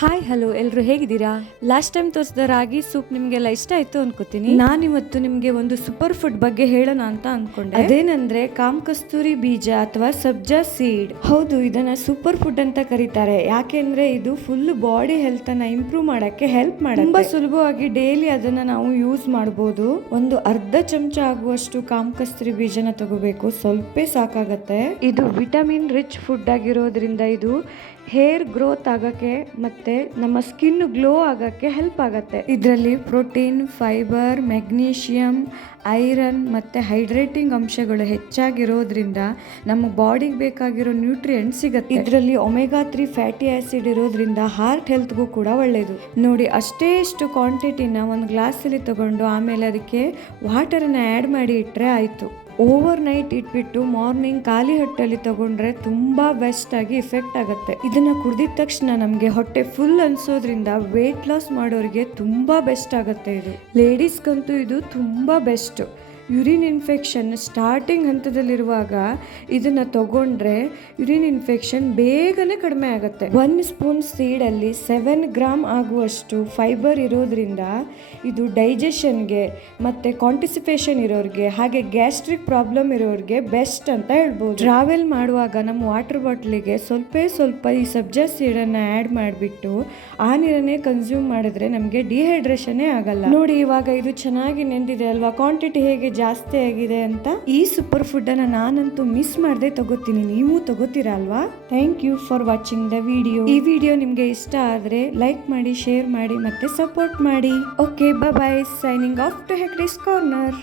Hi hello ಎಲ್ಲರೂ ಹೇಗಿದ್ದೀರಾ? Last time ತೋರಿಸಿದ ರಾಗಿ ಸೂಪ್ ನಿಮಗೆಲ್ಲ ಇಷ್ಟ ಆಯ್ತು ಅನ್ಕೋತೀನಿ. ನಾನಿವತ್ತು ನಿಮಗೆ ಒಂದು ಸೂಪರ್ ಫುಡ್ ಬಗ್ಗೆ ಹೇಳೋಣ ಅಂತ ಅನ್ಕೊಂಡೆ. ಅದೇನಂದ್ರೆ ಕಾಮ್ ಕಸ್ತೂರಿ ಬೀಜ ಅಥವಾ ಸಬ್ಜಾ ಸೀಡ್. ಹೌದು ಇದನ್ನ ಸೂಪರ್ ಫುಡ್ ಅಂತ ಕರೀತಾರೆ. ಯಾಕೆಂದ್ರೆ ಇದು ಫುಲ್ ಬಾಡಿ ಹೆಲ್ತ್ ಅನ್ನ ಇಂಪ್ರೂವ್ ಮಾಡಕ್ಕೆ ಹೆಲ್ಪ್ ಮಾಡಿ ತುಂಬಾ ಸುಲಭವಾಗಿ ಡೈಲಿ ಅದನ್ನ ನಾವು ಯೂಸ್ ಮಾಡಬಹುದು ಒಂದು ಅರ್ಧ ಚಮಚ ಆಗುವಷ್ಟು ಕಾಮ್ ಕಸ್ತೂರಿ ಬೀಜನ ತಗೋಬೇಕು. ಸ್ವಲ್ಪ ಸಾಕಾಗತ್ತೆ. ಇದು ವಿಟಮಿನ್ ರಿಚ್ ಫುಡ್ ಆಗಿರೋದ್ರಿಂದ ಇದು ಹೇರ್ ಗ್ರೋತ್ ಆಗಕ್ಕೆ ಮತ್ತೆ ನಮ್ಮ ಸ್ಕಿನ್ ಗ್ಲೋ ಆಗಕ್ಕೆ ಹೆಲ್ಪ್ ಆಗುತ್ತೆ. ಇದರಲ್ಲಿ ಪ್ರೋಟೀನ್ ಫೈಬರ್ ಮೆಗ್ನೀಷಿಯಂ ಐರನ್ ಮತ್ತೆ ಹೈಡ್ರೇಟಿಂಗ್ ಅಂಶಗಳು ಹೆಚ್ಚಾಗಿರೋದ್ರಿಂದ ನಮ್ಮ ಬಾಡಿಗೆ ಬೇಕಾಗಿರೋ ನ್ಯೂಟ್ರಿಯೆಂಟ್ ಸಿಗುತ್ತೆ. ಇದರಲ್ಲಿ ಒಮೆಗಾ ತ್ರೀ ಫ್ಯಾಟಿ ಆಸಿಡ್ ಇರೋದ್ರಿಂದ ಹಾರ್ಟ್ ಹೆಲ್ತ್ಗೂ ಕೂಡ ಒಳ್ಳೆಯದು ನೋಡಿ, ಅಷ್ಟೇ ಇಷ್ಟು ಕ್ವಾಂಟಿಟಿನ ಒಂದು ಗ್ಲಾಸಲ್ಲಿ ತಗೊಂಡು ಆಮೇಲೆ ಅದಕ್ಕೆ ವಾಟರನ್ನು ಆ್ಯಡ್ ಮಾಡಿ ಇಟ್ಟರೆ ಆಯಿತು. ಓವರ್ ನೈಟ್ ಇಟ್ಬಿಟ್ಟು ಮಾರ್ನಿಂಗ್ ಖಾಲಿ ಹೊಟ್ಟೆಲಿ ತಗೊಂಡ್ರೆ ತುಂಬಾ ಬೆಸ್ಟ್ ಆಗಿ ಇಫೆಕ್ಟ್ ಆಗುತ್ತೆ. ಇದನ್ನ ಕುಡಿದಿದ ತಕ್ಷಣ ನಮಗೆ ಹೊಟ್ಟೆ ಫುಲ್ ಅನ್ಸೋದ್ರಿಂದ ವೆಯ್ಟ್ ಲಾಸ್ ಮಾಡೋರಿಗೆ ತುಂಬಾ ಬೆಸ್ಟ್ ಆಗುತ್ತೆ ಇದು. ಲೇಡೀಸ್ಗಂತೂ ಇದು ತುಂಬಾ ಬೆಸ್ಟ್ ಯುರಿನ್ ಇನ್ಫೆಕ್ಷನ್ ಸ್ಟಾರ್ಟಿಂಗ್ ಹಂತದಲ್ಲಿರುವಾಗ ಇದನ್ನು ತಗೊಂಡ್ರೆ ಯುರಿನ್ ಇನ್ಫೆಕ್ಷನ್ ಬೇಗನೆ ಕಡಿಮೆ ಆಗುತ್ತೆ. ಒನ್ ಸ್ಪೂನ್ ಸೀಡಲ್ಲಿ ಸೆವೆನ್ ಗ್ರಾಮ್ ಆಗುವಷ್ಟು ಫೈಬರ್ ಇರೋದ್ರಿಂದ ಇದು ಡೈಜೆಷನ್ಗೆ ಮತ್ತು ಕಾಂಟಿಸಿಪೇಷನ್ ಇರೋರಿಗೆ ಹಾಗೆ ಗ್ಯಾಸ್ಟ್ರಿಕ್ ಪ್ರಾಬ್ಲಮ್ ಇರೋರಿಗೆ ಬೆಸ್ಟ್ ಅಂತ ಹೇಳ್ಬೋದು. ಟ್ರಾವೆಲ್ ಮಾಡುವಾಗ ನಮ್ಮ ವಾಟರ್ ಬಾಟ್ಲಿಗೆ ಸ್ವಲ್ಪ ಸ್ವಲ್ಪ ಈ ಸಬ್ಜಾ ಸೀಡನ್ನು ಆ್ಯಡ್ ಮಾಡಿಬಿಟ್ಟು ಆ ನೀರನ್ನೇ ಕನ್ಸ್ಯೂಮ್ ಮಾಡಿದ್ರೆ ನಮಗೆ ಡಿಹೈಡ್ರೇಷನ್ನೇ ಆಗಲ್ಲ. ನೋಡಿ ಇವಾಗ ಇದು ಚೆನ್ನಾಗಿ ನೆಂದಿದೆ ಅಲ್ವಾ? ಕ್ವಾಂಟಿಟಿ ಹೇಗೆ ಜಾಸ್ತಿ ಆಗಿದೆ ಅಂತ ಈ ಸೂಪರ್ ಫುಡ್ ಅನ್ನ ನಾನಂತೂ ಮಿಸ್ ಮಾಡದೆ ತಗೋತೀನಿ. ನೀವು ತಗೋತೀರಾ ಅಲ್ವಾ? Thank you for watching the video ಈ ವಿಡಿಯೋ ನಿಮ್ಗೆ ಇಷ್ಟ ಆದ್ರೆ ಲೈಕ್ ಮಾಡಿ ಶೇರ್ ಮಾಡಿ ಮತ್ತೆ ಸಪೋರ್ಟ್ ಮಾಡಿ. Okay bye signing off to hex corner